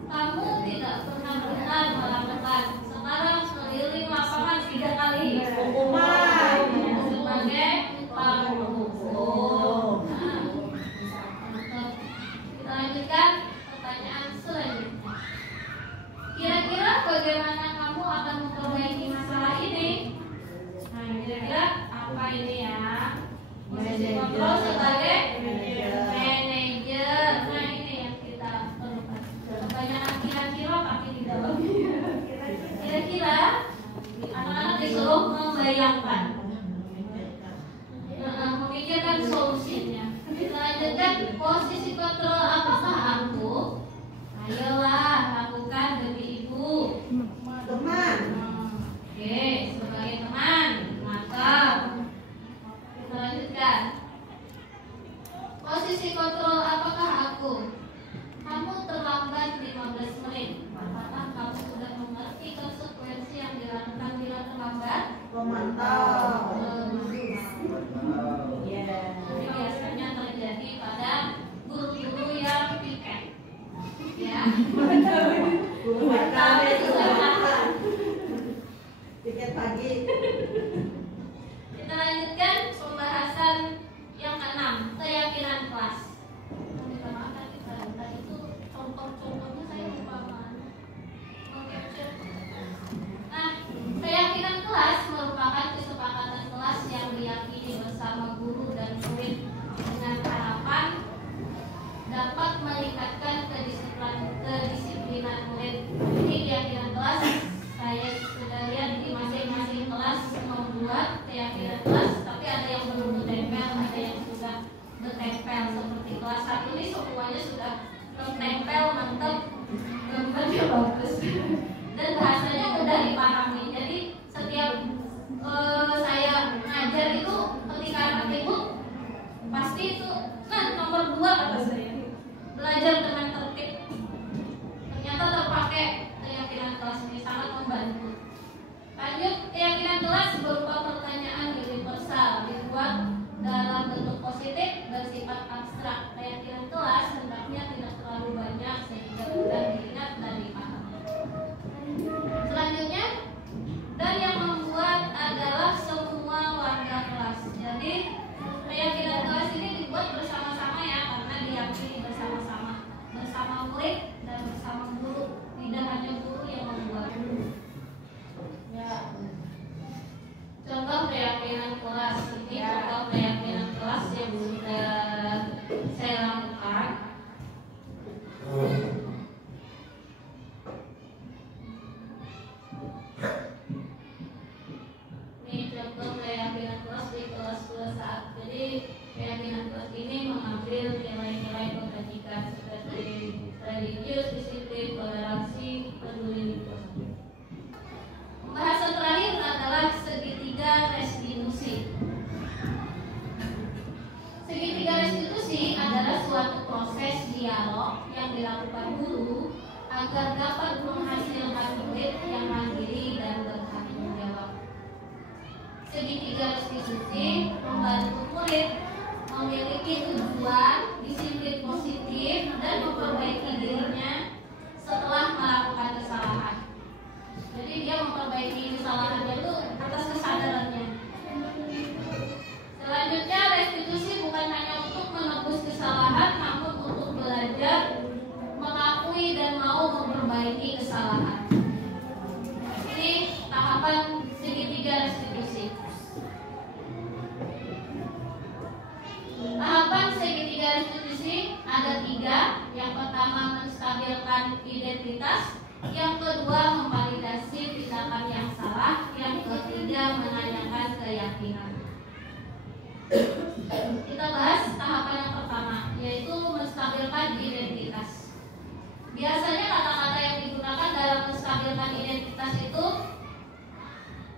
Kamu tidak pernah benar melakukan. Sekarang keliling lapangan 3 kali. Hukuman. Sebagai penghukum. Nah, kita lanjutkan pertanyaan selanjutnya. Kira-kira bagaimana kamu akan memperbaiki masalah ini? Nah, kira-kira apa ini ya? Posisi kontrol sebagai manajer. Nah, ini yang kita perlukan. Kebanyakan kira-kira pakai di dalam. Kira-kira anak-anak disuruh membayangkan, memikirkan solusinya. Kita lanjutkan. Posisi kontrol apakah aku? Ayolah, lakukan demi ibu. Teman. Oke, sebagai teman, mantap. Kita lanjutkan. Posisi kontrol apakah aku? Kamu terlambat 15 menit. Apakah kamu sudah mengerti konsekuensi yang dilakukan bila terlambat? Memantau. Ini biasanya terjadi pada guru-guru yang piket. Ya. Memantau itu tiket pagi. Kita lanjutkan pembahasan yang ke-6, keyakinan kelas. Minta maaf tadi itu contoh-contohnya saya lupa meng-capture. Nah, keyakinan kelas merupakan kesepakatan kelas yang diyakini bersama guru dan murid dengan harapan dapat meningkatkan kedisiplinan murid. Ini keyakinan kelas. Saya sudah lihat di masing-masing kelas membuat keyakinan kelas, tapi ada yang belum bertempel, ada yang sudah bertempel. Seperti kelas 1 ini semuanya sudah tertempel, mantap, gambarnya bagus, dan bahasanya mudah dipahami. Jadi setiap saya ngajar itu ketika anak ibu pasti itu, nah nomor 2 kata saya, belajar dengan tertib. Ternyata terpakai keyakinan kelas ini, sangat membantu. Lanjut, keyakinan kelas berupa pertanyaan universal, dibuat dalam bentuk positif, bersifat abstrak. Keyakinan kelas hendaknya tidak terlalu banyak sehingga mudah diingat dan dipahami. Selanjutnya, dan yang membuat adalah semua warga kelas. Jadi keyakinan kelas ini dibuat bersama-sama ya, karena diyakini bersama-sama, bersama murid dan bersama guru. Tidak hanya guru yang membuat. Ya. Contoh keyakinan kelas ini, contoh keyakinan kelas yang sudah saya lakukan. Ini contoh keyakinan kelas di kelas 1. Jadi keyakinan kelas ini mengambil nilai-nilai kebajikan seperti religius, disiplin, toleransi, peduli lingkungan. Pembahasan terakhir adalah segitiga restitusi. Segitiga restitusi adalah suatu proses dialog yang dilakukan guru agar dapat menghasilkan murid yang mandiri dan bertanggung jawab. Segitiga restitusi membantu murid memiliki tujuan, disiplin positif, dan memperbaiki dirinya setelah melakukan kesalahan. Jadi dia memperbaiki kesalahannya itu atas kesadarannya. Selanjutnya, restitusi bukan hanya untuk menebus kesalahan, namun untuk belajar, mengakui dan mau memperbaiki kesalahan. Ini tahapan segitiga restitusi. Tahapan segitiga restitusi ada 3. Yang pertama, menstabilkan identitas. Yang kedua, memvalidasi tindakan yang salah. Yang ketiga, menanyakan keyakinan. Kita bahas tahapan yang pertama, yaitu menstabilkan identitas. Biasanya kata-kata yang digunakan dalam menstabilkan identitas itu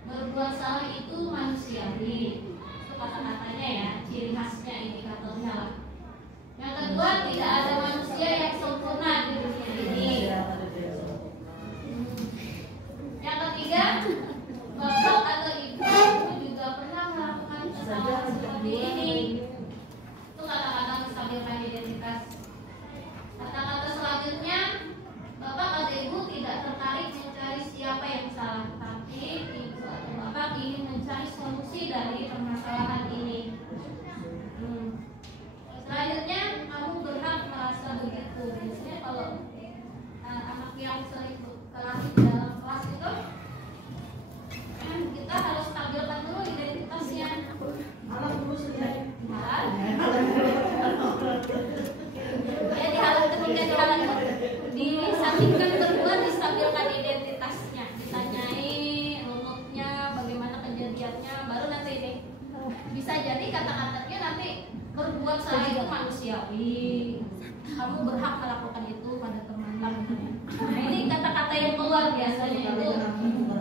berbuat salah itu manusiawi. Itu kata-katanya ya, ciri khasnya, indikatornya lah. Yang kedua, tidak ada manusia yang sempurna di dunia ini. Yang ketiga, bapak atau ibu juga pernah melakukan kesalahan seperti ini. Itu kata-kata menstabilkan identitas. Kata-kata selanjutnya, bapak atau ibu tidak tertarik mencari siapa yang salah, tapi ibu atau bapak ingin mencari solusi dari permasalahan ini. Selanjutnya, kamu berhak merasa begitu. Biasanya kalau anak yang sering kelahi dalam kelas itu, kita harus stabilkan dulu identitasnya. Anak dulu sendiri. Ya dihalang disandingkan berdua, distabilkan identitasnya, ditanyai runutnya, bagaimana kejadiannya, baru nanti ini bisa jadi kata-katanya nanti berbuat salah itu manusiawi. Kamu berhak melakukan itu pada teman-teman. Nah ini kata-kata yang keluar biasanya itu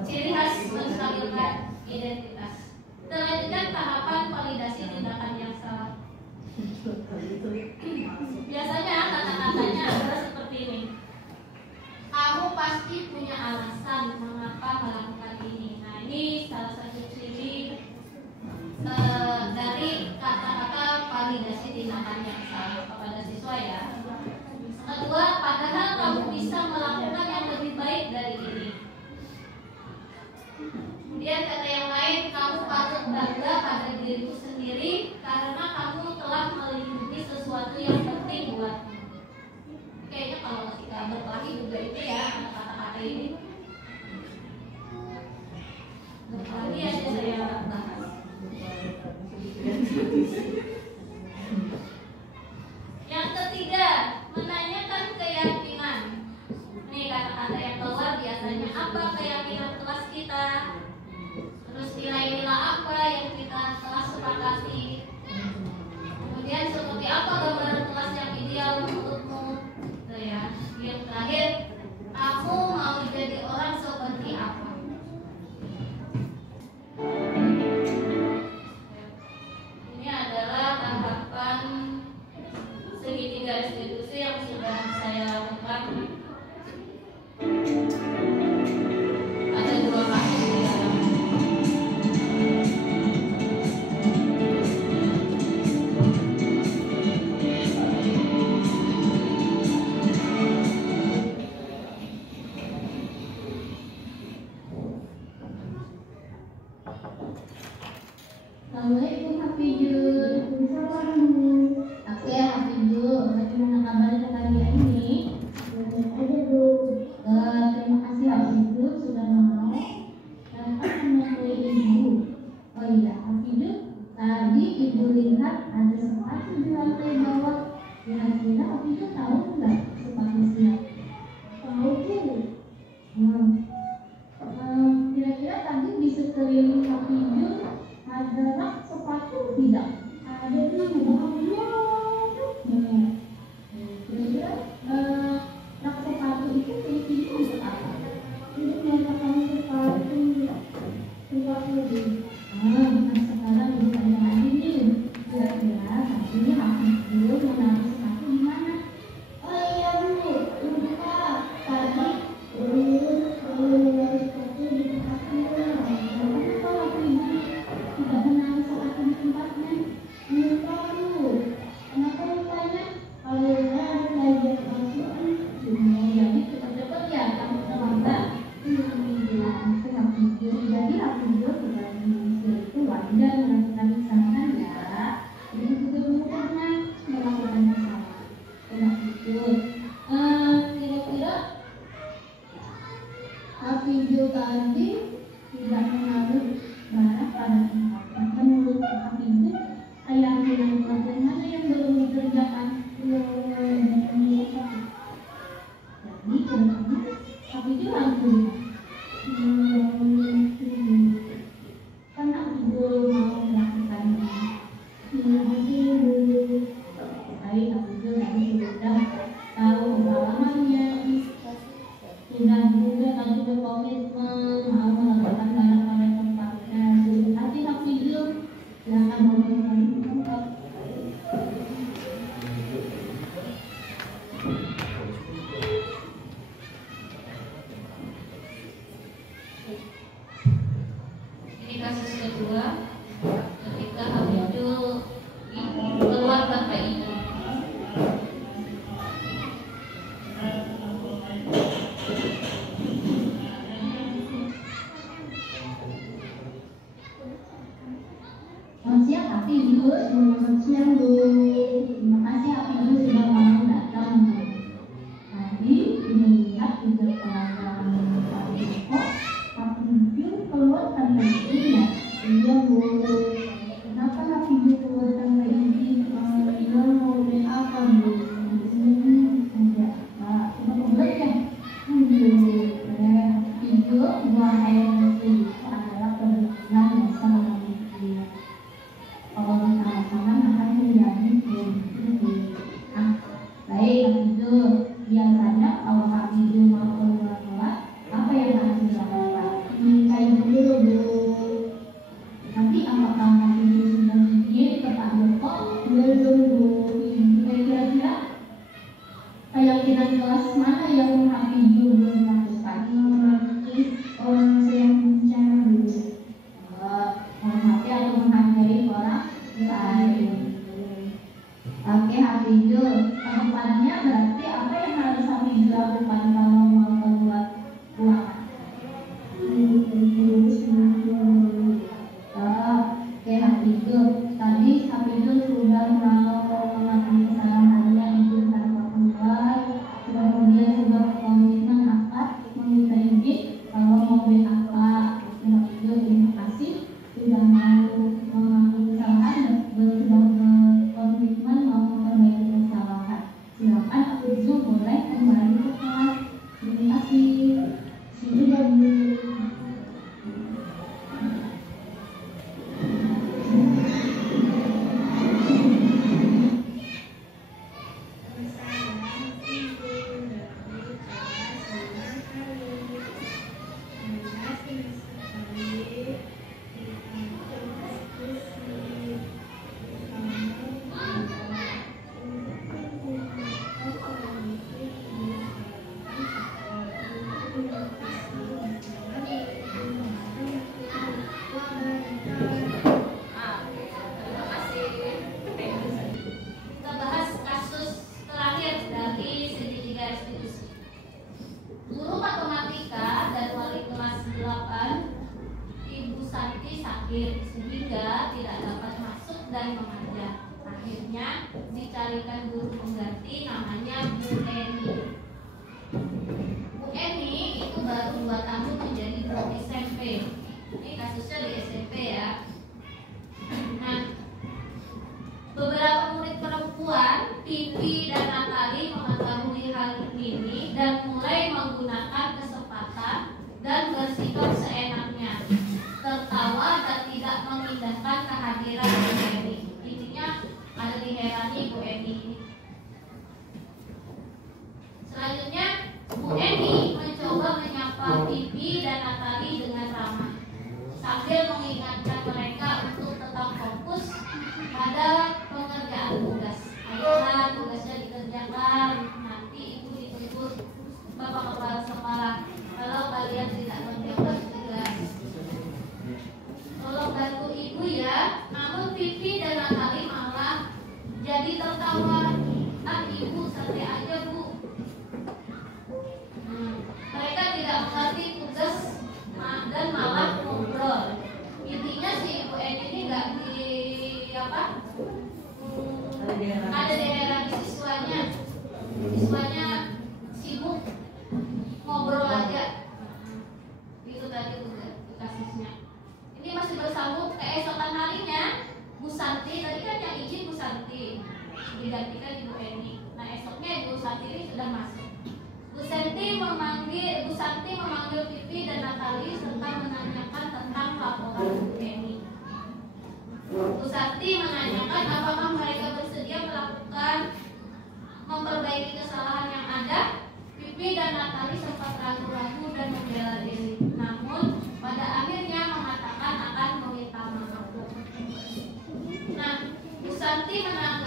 ciri khas menstabilkan identitas. Selanjutnya tahapan validasi tindakan yang salah. Biasanya kata-katanya adalah seperti ini. Kamu pasti punya alasan mengapa melakukan ini. Nah ini salah satu ciri dari kata-kata validasi tindakan yang salah kepada siswa ya. Kedua, padahal kamu bisa melakukan yang lebih baik dari ini. Kemudian kata yang lain, kamu patut bangga pada dirimu sendiri karena kamu telah melindungi sesuatu yang penting buatmu. Kayaknya kalau ketika berkelahi juga itu ya kata-kata ini. Berkelahi aja saya bahas. Yang ketiga, menanyakan keyakinan. Ini kata-kata yang keluar biasanya apa keyakinan kelas kita, terus nilai-nilai apa yang kita telah sepakati, kemudian seperti apa gambaran kelas yang ideal menurutmu, gitu ya. Yang terakhir, kamu mau jadi orang seperti apa. Ini adalah tahapan segitiga restitusi yang sudah saya lakukan. Ada 2 kali di dalam. Assalamualaikum Hafidun. Aku ya Hafidun. Bagaimana kabarnya kalian ini? Ada Bu. Terima kasih Hafidun sudah mau datang menemui Ibu. Oh iya Hafidun, tadi Ibu lihat ada sepatu di lantai bawah. Kira-kira Hafidun tahu nggak sepatu siapa? Tahu Bu. Kira-kira tadi di sekeliling Hafidun ada rak sepatu tidak? Ada di bawah. Kira-kira rak sepatu itu fungsinya untuk apa? Untuk meletakkan sepatu tempat lebih. Nah sekarang ibu tanya lagi nih. Kira-kira tadi Hafidun menaruh sepatu di mana? Oh iya Bu, lupa tadi menaruh sepatu di tempat. Kenapa Hafidun tidak menaruh sepatu di tempatnya? Silakan mobil kembali ke tempat. Ini kasus kedua ketika Habibul keluar bapak ibu. Selamat siang, Hafi Ibu. Selamat siang, Bu. Terima kasih Hafi Ibu sudah mau datang. Tadi melihat juga pelajaran Hafi Ibu. Hafi Ibu keluar tanpa izin ya? Iya, Bu. Kenapa Hafi Ibu keluar tanpa izin? Dia mau beli apa, Bu? Ada Pak. Coba kebelet ya? Hafi Ibu buang air itu adalah kebetulan dasar Hafi Ibu. Kalau disalah-salah akan menjadi politik. Nah, baik Hafizu. Biasanya kalau Hafizu mau keluar kelas, apa yang harus dilakukan? Kayak dulu, Bu. Nanti apakah Hafizu sudah izin ke Pak Joko? Belum, Bu. Kira-kira keyakinan kelas mana yang Hafizu belum lakukan? Orang yang bicara dulu. Menghormati atau menghargai orang lain. Oke, Hafizu. Kedepannya berarti apa yang harus Hafizu lakukan kalau mau keluar ruangan? Oke, Hafizu. Tadi Hafizu sudah mau mengakui kesalahannya, izin tanpa keluar. Kemudian sudah komitmen akad meminta izin kalau mau BAK. Hafizu, terima kasih sudah mau mengakui kesalahan dan sudah berkomitmen mau memperbaiki kesalahan. Silakan Hafizu boleh kembali ke kelas. Terima kasih. Sudah, Bu. Terima kasih. Kita bahas kasus terakhir dari segitiga restitusi. Guru matematika dan wali kelas 8 Ibu Santi sakit sehingga tidak dapat masuk dan mengajar. Akhirnya dicarikan guru pengganti namanya Bu Eni. Bu Eni itu baru 2 tahun menjadi guru SMP. Ini kasusnya di SMP ya. Nah, beberapa murid perempuan, Pipi dan Natali mengetahui hal ini dan mulai menggunakan kesempatan dan bersikap seenaknya, tertawa dan tidak mengindahkan kehadiran Bu Eni. Intinya ada diherani Bu Eni. Selanjutnya Bu Eni mencoba menyapa Pipi dan Natali dengan ramah sambil mengingatkan mereka untuk tetap fokus pada pengerjaan tugas. Ayolah tugasnya dikerjakan, nanti ibu dituntut Bapak Kepala Sekolah kalau kalian tidak mengerjakan tugas. Tolong bantu ibu ya. Namun Pipi dan Natali malah jadi tertawa. Ah ibu santai aja Bu. Mereka tidak mengerti tugas dan malah ngobrol. Intinya si Ibu Eni ini nggak di apa? Ada daerah di siswanya sibuk ngobrol aja. Itu tadi kasusnya. Ini masih bersambung keesokan harinya. Bu Santi tadi kan yang izin Bu Santi digantikan Ibu Eni. Nah esoknya Ibu Santi ini sudah masuk. Bu Santi memanggil Pipi dan Natali serta menanyakan tentang laporan Bu Eni. Bu Santi menanyakan apakah mereka bersedia melakukan memperbaiki kesalahan yang ada. Pipi dan Natali sempat ragu-ragu dan membela diri, namun pada akhirnya mengatakan akan meminta maaf.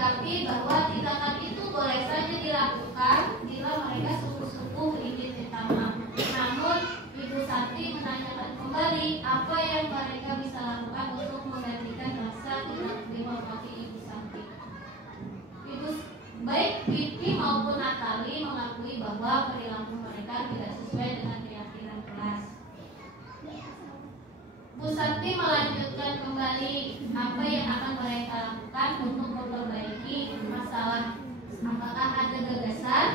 menanggapi bahwa tindakan itu boleh saja dilakukan bila mereka sungguh-sungguh ingin minta maaf. Namun Ibu Santi menanyakan kembali apa yang mereka bisa lakukan untuk menggantikan rasa tidak terima bagi Ibu Santi. Baik Pipi maupun Natali mengakui bahwa perilaku mereka tidak sesuai dengan keyakinan kelas. Bu Santi melanjutkan kembali apa yang akan mereka lakukan untuk memperbaiki masalah. Apakah ada gagasan?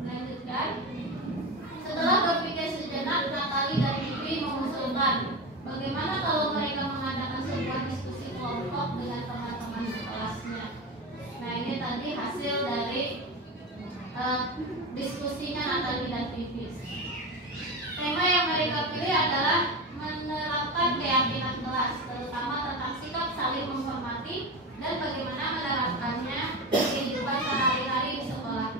Melanjutkan. Setelah berpikir sejenak, Natali dan Pipi mengusulkan, bagaimana kalau mereka mengadakan sebuah diskusi kelompok dengan teman-teman sekelasnya. Nah, ini tadi hasil dari diskusinya Natali dan Pipi. Tema yang mereka pilih adalah menerapkan keyakinan kelas, terutama tentang sikap saling menghormati dan bagaimana menerapkannya di kehidupan sehari-hari di sekolah.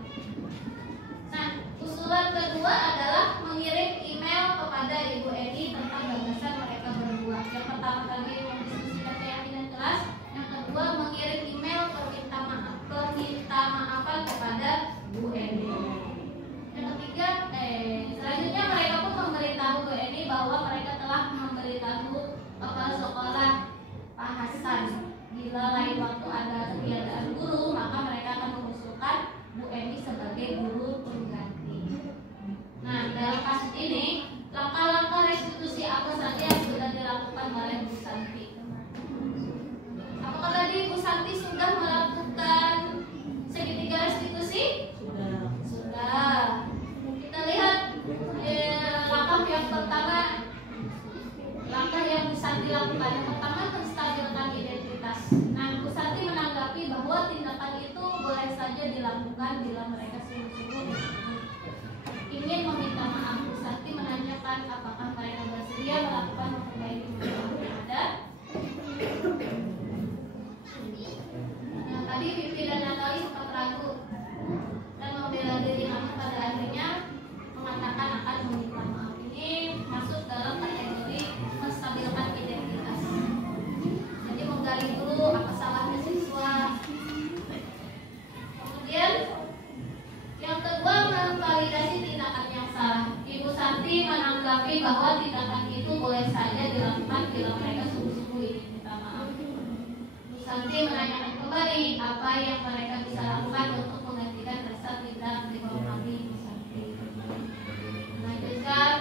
Nah, usulan kedua adalah mengirim email kepada Ibu Eni tentang gagasan mereka berdua. Yang pertama tadi mendiskusikan keyakinan kelas, yang kedua mengirim email perminta maafan kepada Bu Eni. Yang ketiga, selanjutnya mereka pun memberitahu Bu Eni bahwa mereka telah memberitahu kepala sekolah Pak Hasan. Bila lain waktu ada ketiadaan guru, maka mereka akan mengusulkan Bu Eni sebagai guru pengganti. Nah, dalam kasus ini, langkah-langkah restitusi apa saja yang sudah dilakukan oleh Bu Santi? Apakah tadi Bu Santi sudah melakukan segitiga restitusi? Sudah. Kita lihat langkah yang pertama, langkah yang Bu Santi lakukan. Yang pertama, menstabilkan identitas. Nah, Bu Santi menanggapi bahwa tindakan itu boleh saja dilakukan bila mereka sungguh-sungguh ingin meminta maaf. Bu Santi menanyakan apakah mereka bersedia melakukan memperbaiki masalah yang ada. Nah, tadi Pipi dan Natali sempat ragu dan membela diri, namun pada akhirnya mengatakan akan meminta maaf. Ini masuk dalam kategori menstabilkan identitas. Jadi menggali dulu apa salahnya siswa. Kemudian yang kedua, memvalidasi tindakan yang salah. Ibu Santi menanggapi bahwa tindakan itu boleh saja dilakukan bila mereka sungguh-sungguh ingin minta maaf. Bu Santi menanyakan kembali apa yang mereka bisa lakukan untuk menggantikan rasa tidak dihormati Bu Santi. Melanjutkan,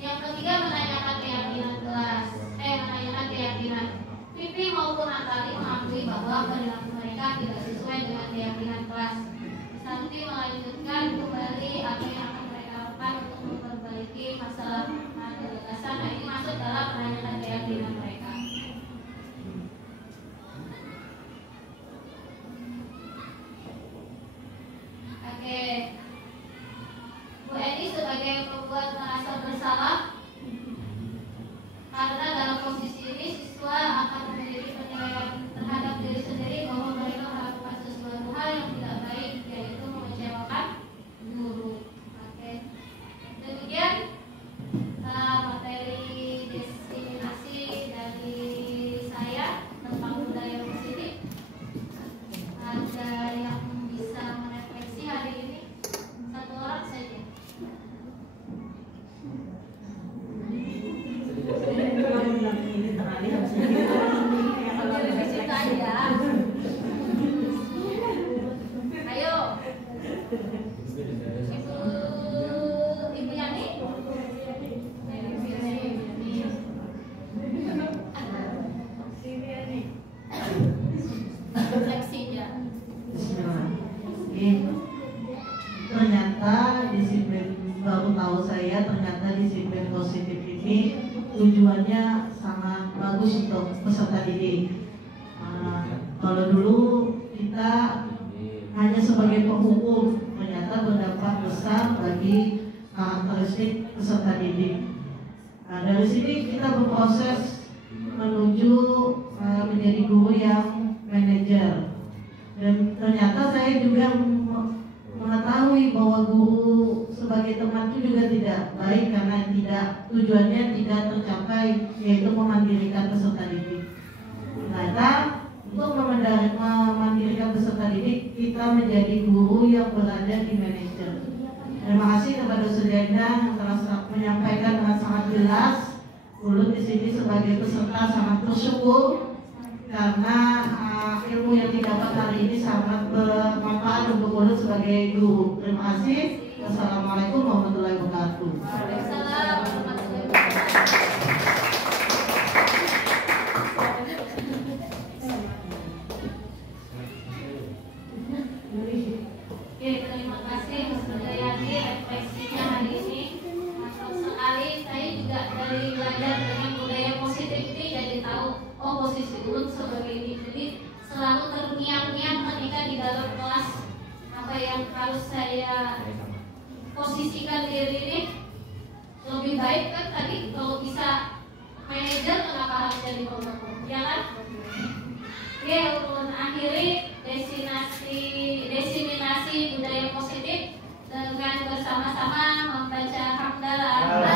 yang ketiga menanyakan keyakinan kelas. Menanyakan keyakinan. Pipi maupun Natali mengakui bahwa perilaku mereka tidak sesuai dengan keyakinan kelas. Santi melanjutkan kembali apa yang akan mereka lakukan untuk memperbaiki masalah gagasan. Nah, ini masuk dalam menanyakan keyakinan mereka. Oke, Bu Eni sebagai pembuat merasa bersalah karena dalam posisi ini siswa akan memiliki penilaian terhadap diri sendiri bahwa mereka melakukan sesuatu hal yang tidak baik, yaitu mengecewakan guru. Oke. Demikian materi diseminasi dari saya tentang budaya positif. Ada yang bisa merefleksi hari ini? Satu orang saja. Ayo, Ibu Yani. Refleksinya. Ternyata disiplin, baru tahu saya ternyata disiplin positif ini tujuannya sangat bagus untuk peserta didik. Kalau dulu kita hanya sebagai penghukum, ternyata berdampak besar bagi karakteristik peserta didik. Dari sini kita berproses menuju menjadi guru yang manajer. Dan ternyata saya juga mengetahui bahwa guru sebagai teman itu juga tidak baik karena tujuannya tidak tercapai, yaitu memandirikan peserta didik. Ternyata untuk sini sebagai peserta sangat bersyukur karena ilmu yang didapat hari ini sangat bermanfaat untuk Ulun sebagai guru. Terima kasih. Wassalamualaikum warahmatullahi wabarakatuh. Waalaikumsalam warahmatullahi wabarakatuh. Oke, terima kasih Mas Mudayati refleksinya hari ini. Mantap sekali. Saya juga dari belajar dengan budaya positif ini jadi tahu posisi Ulun sebagai individu selalu terngiang-ngiang ketika di dalam kelas apa yang harus saya posisikan diri ini lebih baik kan tadi kalau bisa manajer kenapa harus jadi pembantu ya kan? Oke, Ulun akhiri diseminasi budaya positif dengan bersama-sama membaca hamdalah.